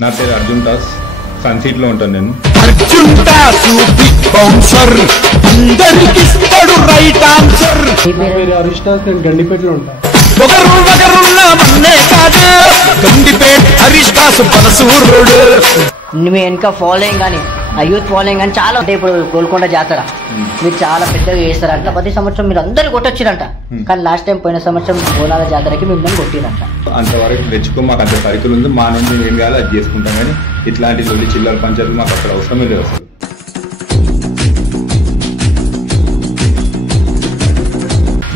నా పేరు అర్జున్ టాస్ సన్సీట్ లో ఉంటాను నేను. అర్జున్ టాస్ బిగ్ బౌన్సర్ అందరికి ఇస్తాడు రైట్ ఆన్సర్. నా పేరు హరీష్ టాస్, నేను గండిపేటలో ఉంటాను. ఒకరున్న మన్నే కాదు గండిపేట హరీష్ టాస్ బలసూరుడు. మీ వెనక ఫాలోయింగ్ కానీ ఆ యూత్ ఫాలోయింగ్ కానీ చాలా ఉంటాయి. ఇప్పుడు గోల్కొండ జాతర మీరు చాలా పెద్దగా చేస్తారంట. ప్రతి సంవత్సరం మీరు అందరు కొట్టొచ్చిరంట, కానీ లాస్ట్ టైం పోయిన సంవత్సరం బోనాల జాతరకి మిమ్మల్ని కొట్టిరంట. అంతవరకు తెచ్చుకో, మాకు అంత సరుకులు ఉంది, మా నుండి ఏం కాదు అది చేసుకుంటాం, కానీ ఇట్లాంటి లొల్లి చిల్లర పంచాయతీలు మాకు అక్కడ అవసరమే లేదు అసలు.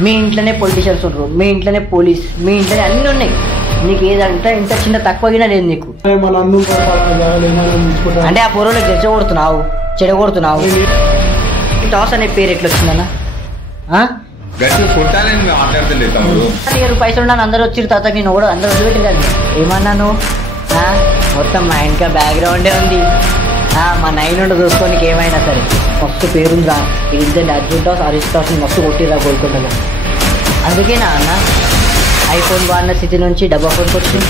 మీ ఇంట్లోనే పొలిటీషియన్స్ ఉంటారు, మీ ఇంట్లోనే పోలీస్, మీ ఇంట్లోనే అన్నీ ఉన్నాయి. నీకు ఏదంటే ఇంత చిన్న తక్కువగా లేదు నీకు. మన అన్ను అంటే ఆ పొరలోకి రెచ్చగొడుతున్నావు, చెడగొడుతున్నావు. టాస్ అనే పేరు ఎట్లా వచ్చిందన్నా? గట్టి కొట్టాలని మేము మాట్లాడతలేదు తమ్ముడు. పైసలు ఉన్నాను అందరూ వచ్చిన తర్వాత నేను కూడా అందరూ వదిలిపెట్టింది. ఏమన్నాను? మొత్తం మా ఇంట్లో బ్యాక్గ్రౌండే ఉంది, మా నైన్ ఉండి చూసుకోనికి ఏమైనా సరే. మస్తు పేరుందిరా ఏంటంటే అర్జున్ టాస్ హరీష్ టాస్ మస్తు కొట్టిరా గోల్కొండలో. అందుకేనా అన్న ఐఫోన్ వాడిన స్థితి నుంచి డబ్బా ఫోన్కి వచ్చింది.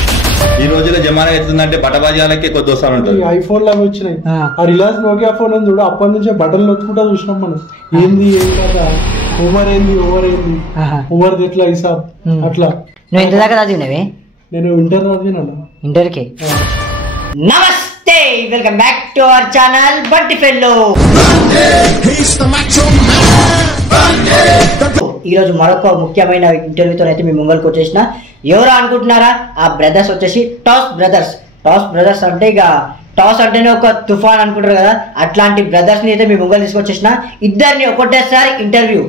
ఈ రోజుల్లో జమానా ఎట్లుందంటే బటబాజాలకి కొద్ది వస్తాను ఉంటుంది. ఐఫోన్ లాగా వచ్చినాయి. ఆ రిలయన్స్ నోకియా ఫోన్ ఉంది చూడు, అప్పటి నుంచే బటన్లు వచ్చుకుంటా చూసినాం మనం. ఏంది ఏం కదా, ఓవర్ ఏంది ఓవర్ది ఎట్లా హిసాబ్ అట్లా. నువ్వు ఇంత దాకా చదివినవి? నేను ఇంటర్ చదివినా. ఇంటర్కి. నమస్తే, welcome back to our channel Bunty fellow. ఈరోజు మరొక ముఖ్యమైన ఇంటర్వ్యూతో అయితే మీ ముంగల్కి వచ్చేసిన. ఎవరు అనుకుంటున్నారా? ఆ బ్రదర్స్ వచ్చేసి టాస్ బ్రదర్స్. టాస్ బ్రదర్స్ అంటే ఇక టాస్ అంటేనే ఒక తుఫాన్ అనుకుంటారు కదా, అట్లాంటి బ్రదర్స్ని అయితే మీ ముంగల్ తీసుకొచ్చేసిన. ఇద్దరిని ఒకటేసారి ఇంటర్వ్యూ.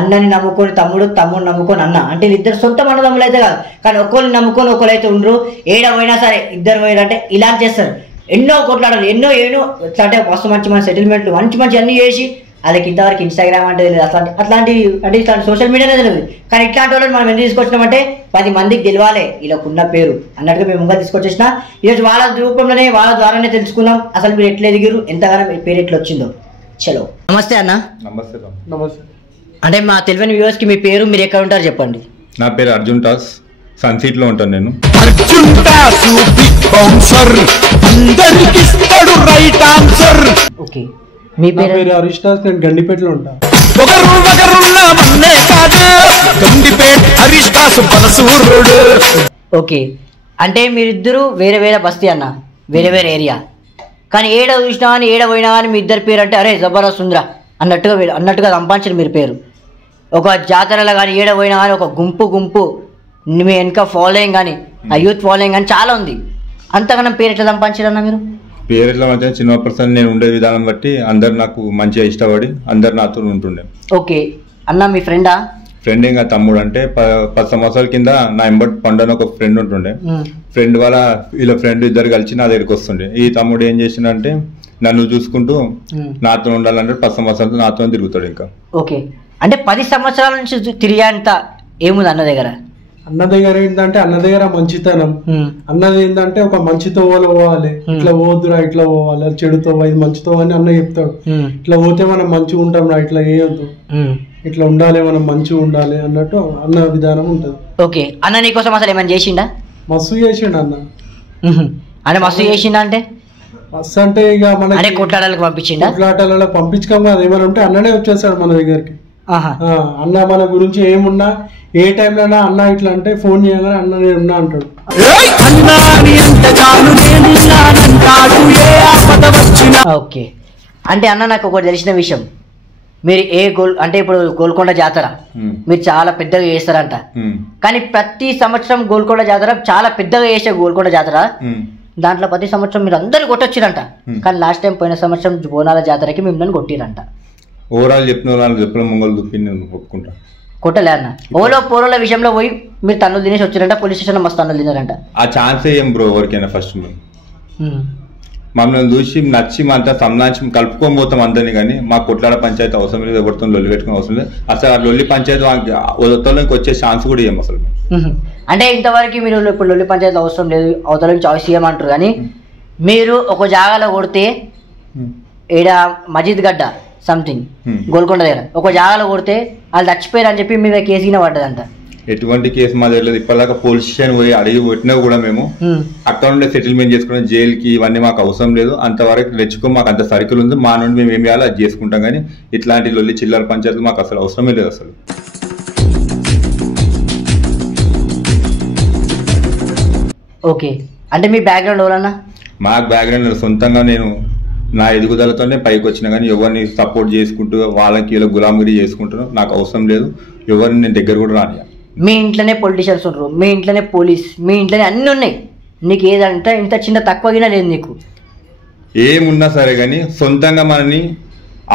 అన్నని నమ్ముకొని తమ్ముడు, తమ్ముడు నమ్ముకొని అన్న, అంటే ఇద్దరు సొంత అన్నదమ్ములు అయితే కాదు, కానీ ఒకరిని నమ్ముకొని ఒకరు అయితే ఉండరు. ఏడవైనా సరే ఇద్దరు పోయినంటే ఇలా చేస్తారు. ఎన్నో కొట్లాడాలి, ఎన్నో అంటే మస్తు మంచి సెటిల్మెంట్లు మంచి అన్నీ చేసి వాళ్ళకి ఇంతవరకు ఇన్స్టాగ్రామ్ అంటే తెలియదు, అట్లాంటి ఇట్లాంటి సోషల్ మీడియానే తెలియదు. కానీ ఇట్లాంటి వాళ్ళని మనం ఎందుకు తీసుకొచ్చినామంటే 10 మందికి గెలవాలి వీళ్ళకున్న పేరు అన్నట్టుగా మేము ముందుగా తీసుకొచ్చేసిన. ఈరోజు వాళ్ళ రూపంలోనే వాళ్ళ ద్వారానే తెలుసుకుందాం అసలు మీరు ఎట్లా ఎదిగారు, ఎంతగానో పేరు ఎట్లా వచ్చిందో. చలో. నమస్తే అన్న. నమస్తే. నమస్తే. అంటే మా తెలియని వ్యూవర్స్ కి మీ పేరు, మీరు ఎక్కడ ఉంటారు చెప్పండి. నా పేరు అర్జున్ టాస్ సన్సీట్ లో ఉంటాను నేను. అర్జున్ టాస్ బిగ్ బౌన్సర్ అందరికి ఇస్తాడు రైట్ ఆన్సర్. ఓకే, మీ నా పేరు హరీష్ టాస్, నేను గండిపేటలో ఉంటాను. ఒకరున్న మన్నే కాదు గండిపేట హరీష్ టాస్ బలసూరుడు. ఓకే, అంటే మీరిద్దరు వేరే వేరే బస్తీ అన్న, వేరే వేరే ఏరియా, కానీ ఏడ చూసినా కానీ ఏడ పోయినా కానీ మీ ఇద్దరు పేరు అంటే అరే జబర్దస్త్ ఉందిరా అన్నట్టుగా సంపాదించారు మీరు పేరు. ఒక జాతరలో కానీ ఏడ పోయినా కానీ ఒక గుంపు మీ వెనక ఫాలోయింగ్ కానీ ఆ యూత్ ఫాలోయింగ్ కానీ చాలా ఉంది. అంతగానం పేరు ఎట్లా సంపాదించారన్న మీరు? పేరు ఎట్లా మంచిగా చిన్న పర్సన్ నేను ఉండే విధానం బట్టి అందరు నాకు మంచిగా ఇష్టపడి అందరు నాతో ఉంటుండే. ఓకే అన్న, మీ ఫ్రెండా? ఫ్రెండ్ ఇంకా తమ్ముడు అంటే 10 సంవత్సరాల కింద నా ఎంబట్ పండు ఒక ఫ్రెండ్ ఉంటుండే. ఫ్రెండ్ వాళ్ళ వీళ్ళ ఫ్రెండ్ ఇద్దరు కలిసి నా దగ్గరికి వస్తుండే. ఈ తమ్ముడు ఏం చేసిండంటే నన్ను చూసుకుంటూ నాతో ఉండాలంటే 10 సంవత్సరాలతో నాతో తిరుగుతాడు ఇంకా. ఓకే, అంటే 10 సంవత్సరాల నుంచి తిరిగేంత ఏముంది అన్న దగ్గర? అన్న దగ్గర ఏంటంటే అన్న దగ్గర మంచితనం. అన్నది ఏంటంటే ఒక మంచితో పోవాలి, ఇట్లా పోద్దురా ఇట్లా పోవాలి, అది చెడుతో ఇది మంచితో అని అన్న చెప్తాడు. ఇట్లా పోతే మనం మంచిగా ఉంటాం రా, ఇట్లా వేయొద్దు, ఇట్లా ఉండాలి, మనం మంచిగా ఉండాలి అన్నట్టు అన్న విధానం ఉంటది. ఓకే, అన్న నీకోసం అసలు ఏమైనా చేసిండా? మస్తు చేసిండు అన్న. అంటే మస్తు చేసిండా అంటే మస్తు అంటే ఇక మన కొట్లాటాలకు పంపించిండా? కొట్లాటాలలో పంపించుకోగా ఏమైనా ఉంటే అన్ననే వచ్చేస్తాడు మన దగ్గరికి. అన్న మన గురించి ఏమున్నా ఏ టైంలో అన్న ఇట్లా అంటే ఫోన్ చేయగానే అన్న నేను ఉన్నా అంటాడు. ఓకే, అంటే అన్న నాకు ఒకటి తెలిసిన విషయం, మీరు అంటే ఇప్పుడు గోల్కొండ జాతర మీరు చాలా పెద్దగా చేస్తారంట, కానీ ప్రతి సంవత్సరం గోల్కొండ జాతర చాలా పెద్దగా చేసే గోల్కొండ జాతర, దాంట్లో ప్రతి సంవత్సరం మీరు అందరు కొట్టొచ్చిరంట, కానీ లాస్ట్ టైం పోయిన సంవత్సరం బోనాల జాతరకి మిమ్మల్ని కొట్టిరంట. ఓవరాల్ చెప్పిన ముంగలు దుప్పి ఒప్పుకుంటా. కొట్టలే అన్న, పోరోల విషయంలో పోయి మీరు తన్నులు తినేసి వచ్చారంట, పోలీస్ స్టేషన్ మస్తు తన్నులు తినారంట. ఆ ఛాన్సే ఏం బ్రో ఎవరికైనా. ఫస్ట్ మమ్మల్ని చూసి నచ్చి అంతా సంబంధించి కలుపుకోబోతాం అందరినీ, కానీ మా కొట్లాడ పంచాయతీ అవసరం లేదు, ఎవరితో లొల్లి పెట్టుకునే అవసరం లేదు. అసలు ఆ లొల్లి పంచాయతీ అవతలకి వచ్చే ఛాన్స్ కూడా ఏం అసలు. అంటే ఇంతవరకు మీరు ఇప్పుడు లొల్లి పంచాయతీ అవసరం లేదు, అవతల నుంచి చాయిస్ చేయమంటారు, కానీ మీరు ఒక జాగాలో కొడితే ఈడ మజీద్ గడ్డ సంథింగ్ గోల్కొండ దగ్గర ఒక జాగాలో కొడితే వాళ్ళు చచ్చిపోయారు అని చెప్పి మీద కేసు పడ్డదంట. ఎటువంటి కేసు మా దగ్గర లేదు. ఇప్పటిదాకా పోలీస్ స్టేషన్ పోయి అడిగి పెట్టినా కూడా మేము అక్కడ నుండి సెటిల్మెంట్ చేసుకున్న జైలుకి ఇవన్నీ మాకు అవసరం లేదు. అంతవరకు తెచ్చుకో, మాకు అంత సర్కిల్ ఉంది, మా నుండి మేము ఏం చేయాలో అది చేసుకుంటాం. కానీ ఇట్లాంటి లొల్లి చిల్లర పంచాయతీలు మాకు అసలు అవసరమే లేదు అసలు. ఓకే, అంటే మీ బ్యాక్గ్రౌండ్ ఎవరన్నా? మాకు బ్యాక్గ్రౌండ్ సొంతంగా నేను నా ఎదుగుదలతోనే పైకి వచ్చిన, కానీ ఎవరిని సపోర్ట్ చేసుకుంటూ వాళ్ళకి ఇలా గులాంగిరి చేసుకుంటున్నాను. నాకు అవసరం లేదు, ఎవరిని నేను దగ్గర కూడా రాని. మీ ఇంట్లోనే పొలిటీషియన్స్ ఉంటారు, మీ ఇంట్లోనే పోలీస్, మీ ఇంట్లోనే అన్నీ ఉన్నాయి. నీకు ఏదంటే ఇంత చిన్న తక్కువగా లేదు నీకు. ఏమున్నా సరే కానీ సొంతంగా మనని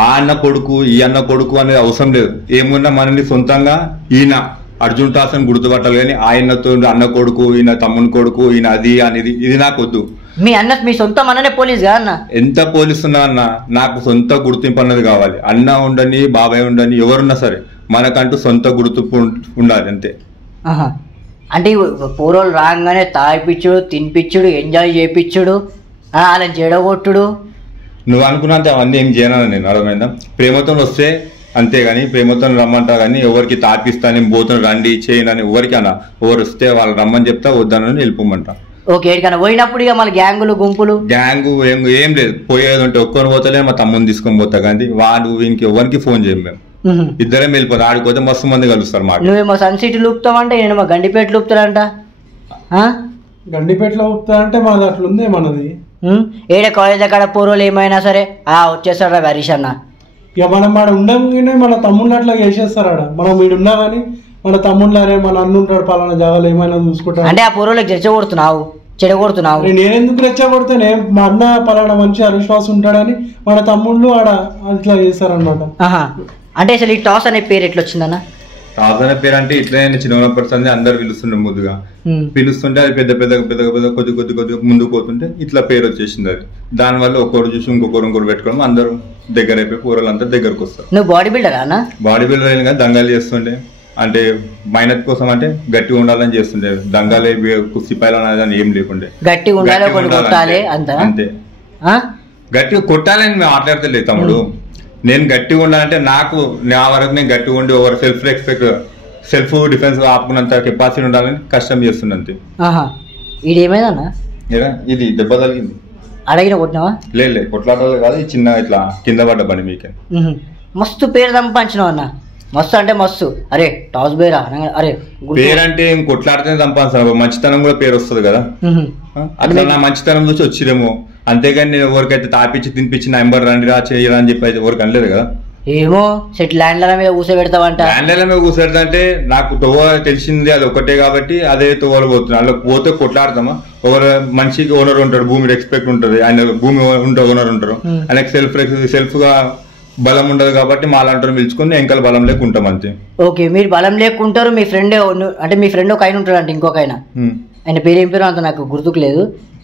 ఆ అన్న కొడుకు ఈ అన్న కొడుకు అనేది అవసరం లేదు. ఏమున్నా మనని సొంతంగా ఈయన అర్జున్ టాసన్ గుర్తుపట్టాలి, కానీ ఆయనతో అన్న కొడుకు, ఈయన తమ్ముని కొడుకు, ఈయన అది అనేది ఇది నాకు వద్దు. మీ అన్న మీ సొంత అన్ననే పోలీస్ గా అన్న? ఎంత పోలీస్ ఉన్నా అన్న, నాకు సొంత గుర్తింపు అన్నది కావాలి. అన్న ఉండని, బాబాయ్ ఉండని, ఎవరున్నా సరే మనకంటూ సొంత గుర్తింపు ఉండాలి అంతే. అంటే పూర్వలు రాగానే తాగిపిచ్చుడు, తినిపిచ్చుడు, ఎంజాయ్ చేయించుడు, వాళ్ళని చెడగొట్టుడు, నువ్వు అనుకున్నంత అవన్నీ ఏం చేయను నేను. అర్థమైందా? ప్రేమతో వస్తే అంతేగాని ప్రేమతో రమ్మంటా కానీ ఎవరికి తాపిస్తాను పోతాను రండి చేయనని ఎవరికి అన్న. ఎవరు వస్తే వాళ్ళు రమ్మని చెప్తా, వద్దానని వెళ్ళిపోమంటా. ఓకే, ఎక్కడికైనా పోయినప్పుడు ఇక మళ్ళీ గ్యాంగులు గుంపులు గ్యాంగు ఏం లేదు. పోయేది ఉంటే ఒక్కరిని పోతలే, మా తమ్ముని తీసుకొని పోతా. కానీ వాడు వీనికి ఎవరికి ఫోన్ చేయం, మేము ఇద్దరం వెళ్ళిపోతాం. ఆడిపోతే మస్తు మంది కలుస్తారు మాకు. నువ్వేమో సన్ సిటీ లూపుతావంటే నేనేమో గండిపేట లూపుతాడంట. గండిపేటలో ఊపుతా అంటే మాది అట్లుంది మనది. ఏడే కాలేజ్ అక్కడ పూర్వలు ఏమైనా సరే వచ్చేస్తాడా హరీష్ అన్న. ఇక మనం ఆడ ఉండగానే మన తమ్ముళ్ళు అట్లా చేసేస్తారు. ఆడ మనం వీడున్నా కానీ మన తమ్ముళ్ళారే మన అన్న ఉంటాడు పలానా జాగాలు ఏమైనా చూసుకుంటాడు అంటే ఆ పూర్వలకు చెడగొడుతున్నావు. నేనెందుకు రెచ్చగొడితేనే మా అన్న పలానా మంచి అవిశ్వాసం ఉంటాడని మన తమ్ముళ్ళు ఆడ అట్లా చేస్తారనమాట. అంటే అసలు ఈ టాస్ అనే పేరు ఎట్లా వచ్చిందన్న? టాస్ అనే పేరు అంటే ఇట్లా చిన్నపడుతుంది, అందరు పిలుస్తుండే ముందుగా. పిలుస్తుంటే అది పెద్ద పెద్ద పెద్ద పెద్ద కొద్ది కొద్ది కొద్దిగా ముందుకు పోతుంటే ఇట్లా పేరు వచ్చేసింది. అది దానివల్ల ఒకరు చూసి ఇంకొకరు పెట్టుకోవడం, అందరూ దగ్గర అయిపోయి కూరలంతా దగ్గరకు వస్తారు. నువ్వు బాడీ బిల్డర్ అన్న? బాడీ బిల్డర్ అయిన కానీ దంగాలు చేస్తుండే, అంటే మైనత్ కోసం అంటే గట్టిగా ఉండాలని చేస్తుండే. దంగాలే సిపాయిలు అనేది ఏం లేకుండే. గట్టిగా ఉండాలి అంతే. గట్టిగా కొట్టాలని మేము మాట్లాడతలేదు తమ్ముడు. నేను గట్టిగా ఉండాలంటే నాకు నా వరకు నేను గట్టిగా ఉండి over self respect, self defence ఆపుకున్నంత కెపాసిటీ ఉండాలని కష్టం చేస్తున్నా అంతే. ఇదేమైందన్నా? ఇది దెబ్బ తగిలింది. అడిగిన కొట్టినావా? లేదు, కొట్లాడాలి కాదు, చిన్న ఇట్లా కింద పడ్డ పని మీకే. మస్తు పేరు సంపాదించినావు అన్న, మస్తు అంటే మస్తు. అరే టాస్ బేరా అరే పేరంటే కొట్లాడితే సంపాదించాలి, మంచితనం కూడా పేరు వస్తుంది కదా. అట్లా నా మంచితనం చూసి వచ్చిరేమో, అంతేగాని నేను ఎవరికైతే తాపించి తినిపించి నా ఎంబర్ రండి రా చేయరా అని చెప్పి అయితే ఎవరికి అనలేదు కదా. ఏమో సెట్ ల్యాండ్ల మీద కూర్చోబెడతావంట. ల్యాండ్ల మీద కూర్చోబెడతా అంటే నాకు తోవ తెలిసింది అది ఒకటే కాబట్టి అదే తోవలు పోతున్నా. అందులో పోతే కొట్లాడతామా? ఎవరు మనిషికి ఓనర్ ఉంటాడు, భూమి రెస్పెక్ట్ ఉంటుంది, ఆయన భూమి ఉంటే ఓనర్ ఉంటారు, ఆయనకి సెల్ఫ్ గా బలం ఉండదు కాబట్టి మా లాంటి పిలుచుకుని ఎంకల బలం లేకుంటాం అంతే. ఓకే, మీరు బలం లేకుంటారు. మీ ఫ్రెండ్ అంటే మీ ఫ్రెండ్ ఒక ఆయన ఉంటాడు అంటే, ఇంకొక ఆయన, ఆయన పేరు ఏం పేరు అంత నాకు గుర్తుకు లేదు.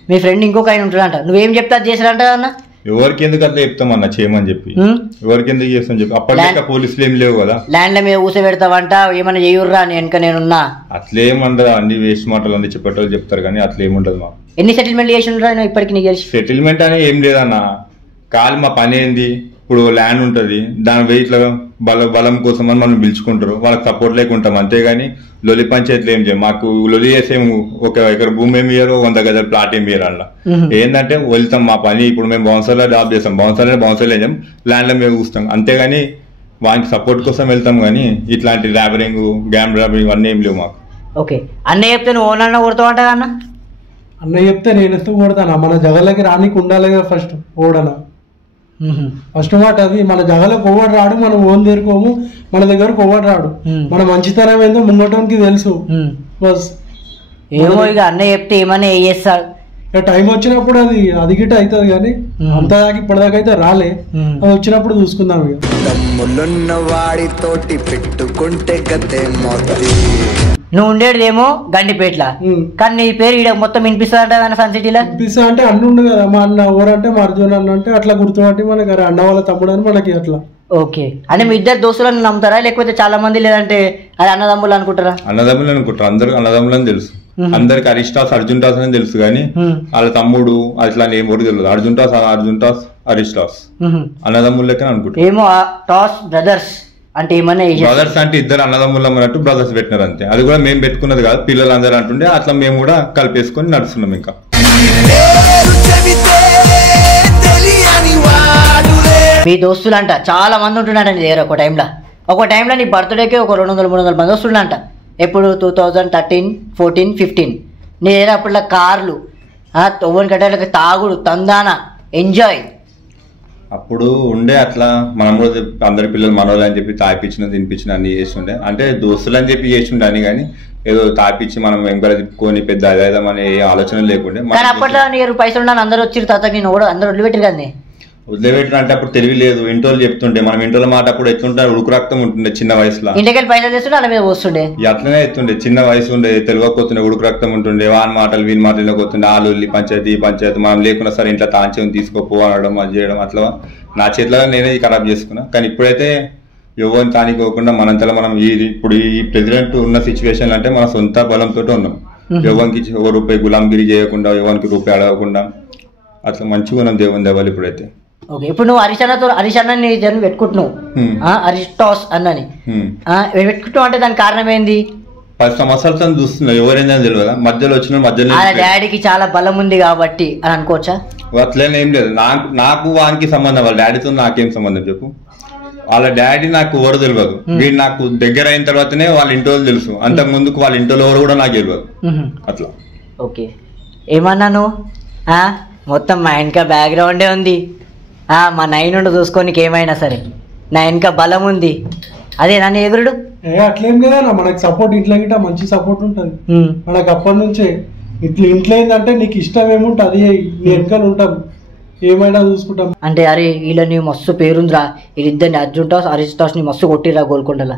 మీ ఫ్రెండ్ ఇంకొక ఆయన ఉంటాడంట, నువ్వేం చెప్తా చేసారంట అన్న? ఎవరికి ఎందుకు అట్లా చెప్తామన్నా చేయమని చెప్పి, ఎవరికి ఎందుకు చేస్తాం చెప్పి. అప్పటికే పోలీసులు ఏం లేవు కదా. ల్యాండ్ల మీద ఊస పెడతావంట, ఏమన్నా చేయుర్రా అని వెనక నేనున్నా. అట్లేముండదు, అన్ని వేస్ట్ మాటలు అన్ని చెప్పేటోళ్ళు చెప్తారు కానీ అట్లేముండదు. మాకు ఎన్ని సెటిల్మెంట్ చేసి ఉంటారా ఇప్పటికి? నీకు సెటిల్మెంట్ అని ఏం లేదన్న, కాలు మా పని ఏంది, ఇప్పుడు ల్యాండ్ ఉంటుంది దాని వెయిట్లో బలం కోసం అని మనం పిలుచుకుంటారు, వాళ్ళకి సపోర్ట్ లేకుంటాం అంతేగాని లొలి పంచాయతీలు ఏం చేయం. మాకు లొలి చేసేము, ఒక ఎకర భూమి ఏమి ఇయ్యారు, 100 గజాల ప్లాట్ ఏమి ఇయ్యారు. అలా ఏంటంటే వెళ్తాం మా పని. ఇప్పుడు మేము బౌన్సర్లో జాబ్ చేస్తాం, బౌన్సర్లో ఏం ల్యాండ్లో మేము చూస్తాం అంతేగాని వానికి సపోర్ట్ కోసం వెళ్తాం. కానీ ఇట్లాంటి ర్యాబరింగ్, గ్యామ్ ర్యాబరింగ్ అన్నీ ఏం లేవు మాకు. ఓకే, అన్నయ్య చెప్తే నువ్వు ఓనర్ కొడతావు అంట అన్న? అన్నయ్య చెప్తే నేను ఎందుకు కొడతానా? మన జగలకి రానికి ఉండాలి కదా ఫస్ట్ ఓడనా. ఫస్ట్ మాట అది, మన జగలకు కొవ్వడు రాడు, మనం ఓన్ తెరుకోము, మన దగ్గర కొవ్వడు రాడు. మన మంచితనం ఏందో ముంగటానికి తెలుసు. బస్ ఏమో ఇక అన్నయ్య చెప్తే ఏమన్నా చేస్తాడు. టైం వచ్చినప్పుడు అది గిట్ట అవుతుంది కానీ అంతదాకా ఇప్పటిదాకా అయితే రాలే. అది వచ్చినప్పుడు చూసుకుందాం. ఇక తమ్ములున్న వాడితోటి పెట్టుకుంటే గతే మొత్తం. నువ్వు ఉండేదేమో గండిపేట్ల, కానీ నీ పేరు ఈడ మొత్తం వినిపిస్తుందంట సన్ సిటీలో. వినిపిస్తా అంటే అన్నుండు కదా, మా అన్న ఎవరంటే మా అర్జున్ అన్న అంటే అట్లా గుర్తుపట్టి మనకి అన్న వాళ్ళ తమ్ముడు అని మనకి అట్లా. ఓకే, అంటే మీ ఇద్దరు దోస్తులను నమ్ముతారా లేకపోతే చాలా మంది లేదంటే అది అన్నదమ్ములు అనుకుంటారా? అన్నదమ్ములు అనుకుంటారు, అందరు అన్నదమ్ములని తెలుసు. అందరికి హరీష్ టాస్ అర్జున్ టాస్ అని తెలుసు కానీ వాళ్ళ తమ్ముడు అట్లా ఏం కూడా తెలియదు. అర్జున్ టాస్ హరీష్ టాస్ అన్నదమ్ములు లెక్క అనుకుంటారు. ఏమో టాస్ బ్రదర్స్ అంటే ఏమన్నా బ్రదర్స్ అంటే ఇద్దరు అన్నదమ్ములం అన్నట్టు బ్రదర్స్ పెట్టినారు అంతే. అది కూడా మేము పెట్టుకున్నది కాదు, పిల్లలందరూ అంటుండే అట్లా మేము కూడా కలిపేసుకొని నడుస్తున్నాం. ఇంకా మీ దోస్తులు అంట చాలా మంది ఉంటున్నారండి దగ్గర ఒక టైంలో నీ బర్త్డేకి ఒక 200-300 మంది వస్తుండంట. ఎప్పుడు 2013, 14, 15 నీ దగ్గర అప్పట్లో కార్లు, తొవ్వని కట్టేళ్ళకి తాగుడు, తందాన, ఎంజాయ్. అప్పుడు ఉండే అట్లా మనం కూడా అందరి పిల్లలు మనోళ్ళు అని చెప్పి తాపిచ్చిన తినిపించిన అన్ని చేస్తుండే, అంటే దోస్తులు అని చెప్పి చేస్తుండే అని, కానీ ఏదో తాపిచ్చి మనం వెంకర తిప్పుకొని పెద్ద అదేదమనే ఆలోచన లేకుండే. కానీ అప్పట్లో నీరు పైసలు ఉన్నాను అందరూ వచ్చిరు తాత నేను కూడా అందరూ వదిలిపెట్టారు కదా. వదిలిపెట్టిన అంటే అప్పుడు తెలివి లేదు, ఇంటోళ్ళు చెప్తుండే. మనం ఇంటోళ్ళ మాట అప్పుడు ఎత్తుంటే ఉడుకు రక్తం ఉంటుండే చిన్న వయసులో. ఇంటికెళ్ళి పైసలు చేస్తుండే వాళ్ళ మీద వస్తుండే, అట్లనే ఎత్తుండే. చిన్న వయసు ఉండే, తెలియకపోతుండే, ఉడుకు రక్తం ఉంటుండే. వాని మాటలు వీని మాటలు వెళ్ళకపోతుండే. ఆలు పంచాయతీ మనం లేకున్నా సరే ఇంట్లో తాంచం తీసుకోపో అనడం, అది చేయడం. అట్లా నా చేతిలో నేనే ఖరాబ్ చేసుకున్నా. కానీ ఇప్పుడైతే ఎవరిని తానికోకుండా మనంతలో మనం ఇప్పుడు ఈ ప్రెసిడెంట్ ఉన్న సిచ్యువేషన్ అంటే మన సొంత బలంతో ఉన్నాం. ఎవరికి ₹1 గులాంగిరి చేయకుండా, ఎవరికి రూపాయి అడగకుండా అట్లా మంచిగా ఉన్నాం దేవుని దేవాలి ఇప్పుడైతే. ఓకే, ఇప్పుడు నువ్వు హరీష్ అన్నని పెట్టుకుంటున్నావు, హరీష్ టాస్ అన్నని పెట్టుకుంటావు అంటే దానికి కారణం ఏంది? 10 సంవత్సరాలతో చూస్తున్నా, ఎవరైందని తెలియదా, మధ్యలో వచ్చిన మధ్యలో డాడీకి చాలా బలం ఉంది కాబట్టి అని అనుకోవచ్చా? అట్లనే ఏం లేదు. నాకు వానికి సంబంధం, వాళ్ళ డాడీతో నాకేం సంబంధం చెప్పు. వాళ్ళ డాడీ నాకు ఎవరు తెలియదు, వీడు నాకు దగ్గర అయిన తర్వాతనే వాళ్ళ ఇంటి వాళ్ళు తెలుసు. అంతకు ముందుకు వాళ్ళ ఇంట్లో ఎవరు కూడా నాకు తెలియదు. అట్లా. ఓకే, ఏమన్నాను మొత్తం మా వెనక బ్యాక్గ్రౌండే ఉంది, మా నైన్ చూసుకోనికి ఏమైనా సరే నా వెనక బలం ఉంది, అదే నన్ను ఎగురుడు. అట్లేం లేదా, మనకు సపోర్ట్ ఇంట్లో గిట్ట మంచి సపోర్ట్ ఉంటుంది మనకు అప్పటి నుంచే. ఇంట్లో ఏంటంటే నీకు ఇష్టం ఏముంటుంది నీ వెనకాల ఉంటాం, ఏమైనా చూసుకుంటాం. అంటే అరే వీళ్ళ నీ మస్తు పేరుందిరా, వీళ్ళిద్దరిని అర్జున్ టాస్ హరీష్ టాస్ ని మస్తు కొట్టిరా గోల్కొండలా.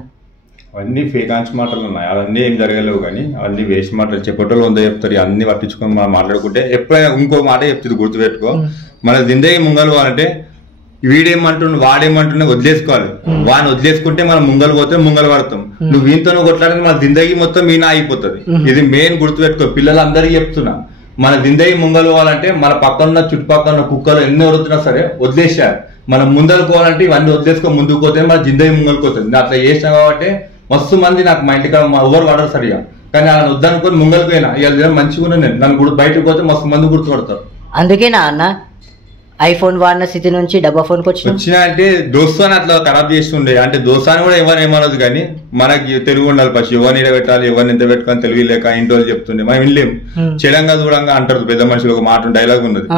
అవన్నీ ఫేకాన్స్ మాటలు ఉన్నాయి, అవన్నీ ఏం జరగలేవు. కానీ అవన్నీ వేస్ట్ మాటలు, చెప్పేటోళ్ళు ఉందో చెప్తారు. అన్ని పట్టించుకొని మనం మాట్లాడుకుంటే ఎప్పుడైనా ఇంకో మాట చెప్తుంది గుర్తుపెట్టుకో. మన జిందగీ ముంగలు అంటే వీడేమంటుండు వాడేమంటుండే వదిలేసుకోవాలి. వాడిని వదిలేసుకుంటే మనం ముంగలు పోతే ముంగలు పడతాం. నువ్వు వీంతో కొట్లాడితే మన జిందగీ మొత్తం మీనా అయిపోతుంది. ఇది మెయిన్ గుర్తుపెట్టుకో. పిల్లలందరికీ చెప్తున్నా, మన జిందగీ ముంగలు పోవాలంటే మన పక్కన చుట్టుపక్కల కుక్కలు ఎన్ని వరుతున్నా సరే వదిలేసారు. మనం ముందలు పోవాలంటే ఇవన్నీ వదిలేసుకో, ముందుకు పోతే మన జిందగీ ముంగలకు పోతుంది. నేను అట్లా చేసినా కాబట్టి మస్తు మంది నాకు మా ఇంటికి ఎవరు పడరు సరిగా, కానీ అలా వద్దనుకొని ముంగలకు పోయినా ఇవాళ మంచిగా ఉన్నా నేను. నన్ను బయటకు పోతే మస్తు మంది గుర్తుపడతారు. అందుకేనా అన్న ఐఫోన్ వాడిన స్థితి నుంచి డబ్బా ఫోన్ వచ్చినా అంటే దోస్తాన్ని అట్లా ఖరాబ్ చేస్తుండే. అంటే దోస్తాన్ని కూడా ఎవరు ఏమనదు, కానీ మనకి తెలుగు ఉండాలి ఫస్ట్. ఎవరిని ఇడ పెట్టాలి, ఎవరిని ఎంత పెట్టుకొని తెలివి లేక ఇంటి వాళ్ళు చెప్తుండే మనం వినలేం. చెడంగా దూరంగా అంటారు పెద్ద మనుషులు, ఒక మాట డైలాగ్ ఉన్నది,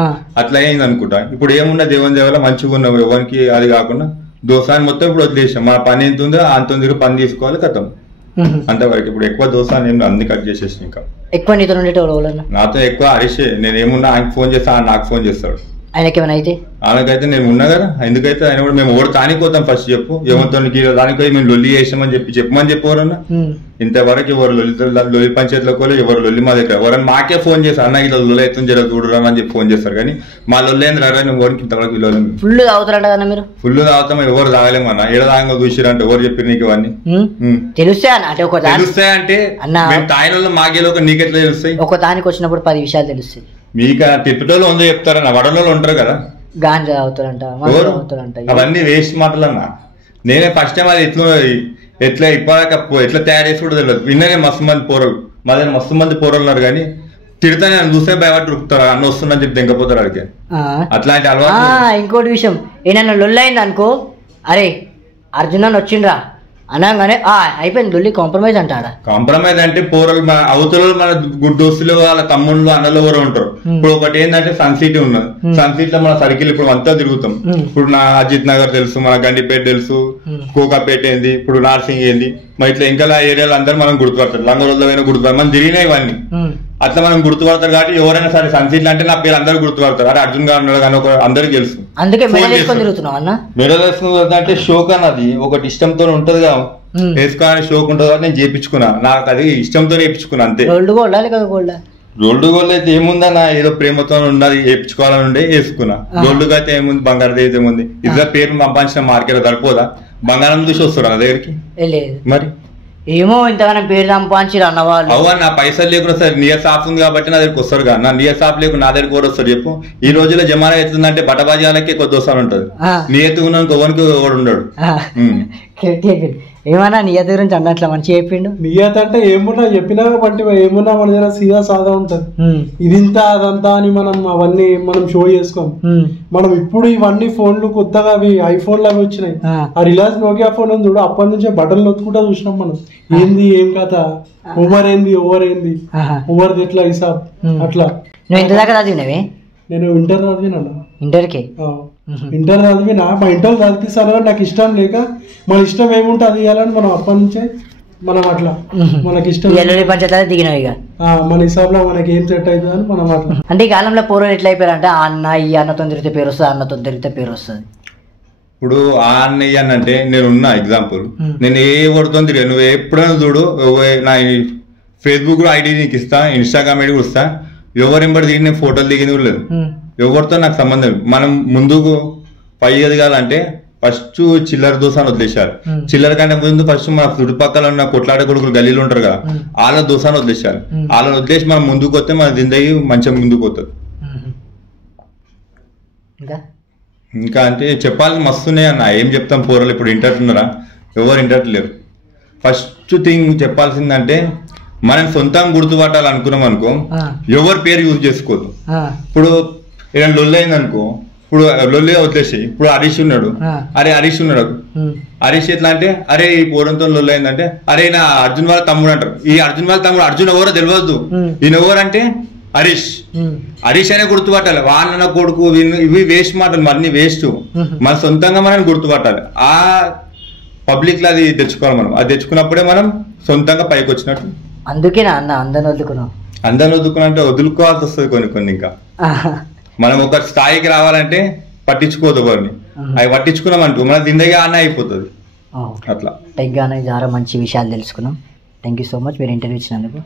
అట్లా అయింది అనుకుంటా. ఇప్పుడు ఏమున్నా దేవుని దేవాల మంచిగా ఉన్నాం, ఎవరికి అది కాకుండా దోస్తాన్ని మొత్తం ఇప్పుడు వదిలేసాం. మన పని ఎంత ఉందో అంత పని తీసుకోవాలి, కథం అంతవరకు. ఇప్పుడు ఎక్కువ దోస్తాన్ని ఏం అన్ని కట్ చేసేసి ఇంకా ఎక్కువ నీతో నాతో ఎక్కువ హరీషే. నేను ఏమున్నా ఆయనకు ఫోన్ చేస్తా, ఆయన నాకు ఫోన్ చేస్తాడు. ఆయనకేమైనా అయితే ఆయనకైతే నేను ఉన్నా కదా, ఎందుకైతే ఆయన కూడా మేము ఓడి తానిపోతాం ఫస్ట్ చెప్పు. ఎవరితో దానికి మేము లొల్లి చేసామని చెప్పమని చెప్పవరన్నా. ఇంతవరకు ఎవరు లొల్లి పంచాయతీలో కూడా ఎవరు లొల్లి మా దగ్గర ఎవరన్నా మాకే ఫోన్ చేస్తారు, అన్న ఇలా లొల్లి అవుతుంది జర చూడరా అని చెప్పి ఫోన్ చేస్తారు. కానీ మా లొల్లి ఏంది రా నువ్వు ఓడికి ఇంతవరకు లొల్లి ఫుల్ తాగుతారంట మీరు. ఫుల్ తాగుతాం, ఎవరు తాగలేము అన్న. ఏడ తాగంగా చూసిరంటే ఎవరు చెప్పారు నీకు ఇవన్నీ తెలుస్తాయంటే తాయిన మాకేలో నీకెట్లా తెలుస్తాయి? ఒక దానికి వచ్చినప్పుడు 10 విషయాలు తెలుస్తాయి. మీకు తిప్పటోళ్ళు ఉందో చెప్తారన్న, వడలోళ్ళు ఉంటారు కదా, గాంజా అవుతారంట, అవన్నీ వేస్ట్ మాటలు అన్న. నేనే ఫస్ట్ టైం అది ఎట్లా ఇప్పటిదాకా ఎట్లా తయారు చేసి కూడా తెలియదు. విన్ననే మస్తు మంది పోరలు, మా దగ్గర మస్తు మంది పోరలు ఉన్నారు. కానీ తిడతా నేను చూస్తే భయపడి రుకుతారు, అన్న వస్తుందని చెప్పి దింకపోతారు అడిగే. అట్లాంటి అలవాటు. ఇంకోటి విషయం ఏదన్నా లొల్లైంది అనుకో, అరే అర్జున్ అని వచ్చిండ్రా అనగానే అయిపోయింది లొల్లి, కాంప్రమైజ్ అంటాడా. కాంప్రమైజ్ అంటే పోరలు మన అవతల మన గుడ్ దోస్తులు వాళ్ళ తమ్ముళ్ళు అన్నలు ఎవరు ఉంటారు. ఇప్పుడు ఒకటి ఏంటంటే సన్ సిటీ ఉన్నది, సన్ సిటీ లో మన సర్కిల్ ఇప్పుడు అంతా తిరుగుతాం. ఇప్పుడు నా అజిత్ నగర్ తెలుసు, మన గండిపేట తెలుసు, కోకాపేట ఏంది, ఇప్పుడు నార్సింగ్ ఏంది, మరి ఇట్లా ఇంకా ఏరియాలో అందరూ మనం గుర్తుపడతారు. లంగరోజులైనా గుర్తుపడతారు, మనం తిరిగినా ఇవన్నీ అట్లా మనం గుర్తుపడతారు. కాబట్టి ఎవరైనా సరే సన్ సిటీ అంటే నా పేరు అందరూ గుర్తుపడతారు. అరే అర్జున్ గారు అన్నాడు కానీ అందరికి తెలుసు. అందుకే మెడల్ వేసుకున్నా అంటే షోక్ అన్నది ఒకటి ఇష్టంతో ఉంటది కదా, వేసుకోవాలని షోక్ ఉంటుంది కాబట్టి నేను చేయించుకున్నా. నాకు అది ఇష్టంతో వేయించుకున్నా అంతే. రోల్డ్ గోల్డ్ అయితే ఏముందన్నా, ఏదో ప్రేమతో ఉన్నది వేయించుకోవాలని ఉండే వేసుకున్నా. గోల్డ్ అయితే ఏముంది, బంగారం అయితే ఏముంది. ఇద్దరు పేరు పంపించిన మార్కెట్ సరిపోదా? బంగారం చూసి వస్తారు నా దగ్గరికి మరి ఏమో ఇంతగానో పేరు సంపాదించి అన్నవాళ్ళు. అవ్వ నా పైసలు లేకుండా సరే నియర్ షాప్ ఉంది కాబట్టి నా దగ్గరికి వస్తారు కదా, నా నియర్ షాప్ లేకుండా నా దగ్గరికి కూడా వస్తారు చెప్పు. ఈ రోజుల్లో జమానా ఎట్లుందంటే బట్టబాజాలకి కొద్ది వస్తారు ఉంటుంది, నియత్ ఉన్నానికి ఎవరికి ఎవడు ఉండడు. ఏమన్నా నియత గురించి అన్నట్లా మంచిగా చెప్పిండు. నియత అంటే ఏమున్నా చెప్పినా బట్టి ఏమున్నా మన దగ్గర సీదా సాదా ఉంటది. ఇదింత అదంతా అని మనం అవన్నీ మనం షో చేసుకోం. మనం ఇప్పుడు ఇవన్నీ ఫోన్లు కొత్తగా అవి ఐఫోన్లు అవి వచ్చినాయి. ఆ రిలయన్స్ నోకియా ఫోన్ ఉంది చూడు, అప్పటి నుంచే బటన్లు నొత్తుకుంటా చూసినాం మనం. ఏంది ఏం కథ, ఓవర్ ఏంది ఓవర్ది ఎట్లా హిసాబ్ అట్లా. నువ్వు ఎంత దాకా చదివినవి? నేను ఇంటర్ చదివినా. ఇంటర్కి ఇంటర్ చదివినా. మా ఇంటర్ చదివిస్తాను నాకు ఇష్టం లేక, మన ఇష్టం ఏముంటే అది ఇవ్వాలని మనం అప్పటి నుంచే మనం అట్లా మనకి ఇష్టం పంచాయతీ దిగినావు ఇక మన హిసాబ్లో మనకి ఏం సెట్ అవుతుంది అని మనం అట్లా. అంటే ఈ కాలంలో పూర్వం ఎట్లా అయిపోయారు అంటే అన్న ఈ అన్నతో తిరిగితే పేరు వస్తుంది, అన్నతో తిరిగితే పేరు వస్తుంది. ఇప్పుడు ఆ అన్నయ్య అంటే నేను ఉన్నా ఎగ్జాంపుల్, నేను ఏ ఎవరితో తిరిగా నువ్వు ఎప్పుడైనా చూడు, నా ఫేస్బుక్ ఐడి నీకు ఇస్తా, ఇన్స్టాగ్రామ్ ఐడి కూడా ఇస్తా. ఎవరెంబడి దిగి నేను ఫోటోలు దిగింది కూడా లేదు. ఎవరితో నాకు సంబంధం. మనం ముందుకు పై ఎదగాలంటే ఫస్ట్ చిల్లర దోసాన్ని వదిలేశారు. చిల్లర కంటే ముందు ఫస్ట్ మన చుట్టుపక్కల ఉన్న కొట్లాడే కొడుకులు గల్లీలు ఉంటారు కదా, వాళ్ళ దోసాన్ని వదిలేశారు. వాళ్ళని వదిలేసి మనం ముందుకు వస్తే మన జిందగీ మంచిగా ముందుకు పోతుంది. ఇంకా అంటే చెప్పాలని మస్తున్నాయి అన్న, ఏం చెప్తాం పోరలు ఇప్పుడు ఇంటర్టున్నారా? ఎవరు ఇంటర్లేరు. ఫస్ట్ థింగ్ చెప్పాల్సిందంటే మనం సొంతం గుర్తుపట్టాలనుకున్నాం అనుకో, ఎవరి పేరు యూజ్ చేసుకోదు. ఇప్పుడు ఏదైనా లొల్లి అయింది అనుకో, ఇప్పుడు లొల్లి వదిలేసి ఇప్పుడు హరీష్ ఉన్నాడు, హరీష్ ఉన్నాడు. హరీష్ ఎట్లా అంటే అరే ఈ పోరంతో లొల్లి అయిందంటే అరే నా అర్జున్ వాళ్ళ తమ్ముడు అంటారు. ఈ అర్జున్ వాళ్ళ తమ్ముడు అర్జున్ ఎవరో తెలియదు. ఈయన ఎవరంటే హరీష్. హరీష్ అనే గుర్తుపట్టాలి. వాళ్ళ కొడుకు ఇవి వేస్ట్ మాటలు, మరిన్ని వేస్ట్. మన సొంతంగా మనం గుర్తుపట్టాలి. ఆ పబ్లిక్ లో అది తెచ్చుకోవాలి మనం. అది తెచ్చుకున్నప్పుడే మనం సొంతంగా పైకి వచ్చినట్టు. అందుకేనా అన్న అందరిని వదులుకున్నాం? అందరిని వదులుకున్నా అంటే వదులుకోవాల్సి వస్తుంది కొన్ని. ఇంకా మనం ఒక స్థాయికి రావాలంటే పట్టించుకోదు ఎవరిని. అవి పట్టించుకున్నాం అంటూ మన జిందగీ ఆనే అయిపోతుంది. అట్లా చాలా మంచి విషయాలు తెలుసుకున్నాం. థ్యాంక్ యూ సో మచ్ మీరు ఇంటర్వ్యూ ఇచ్చినందుకు.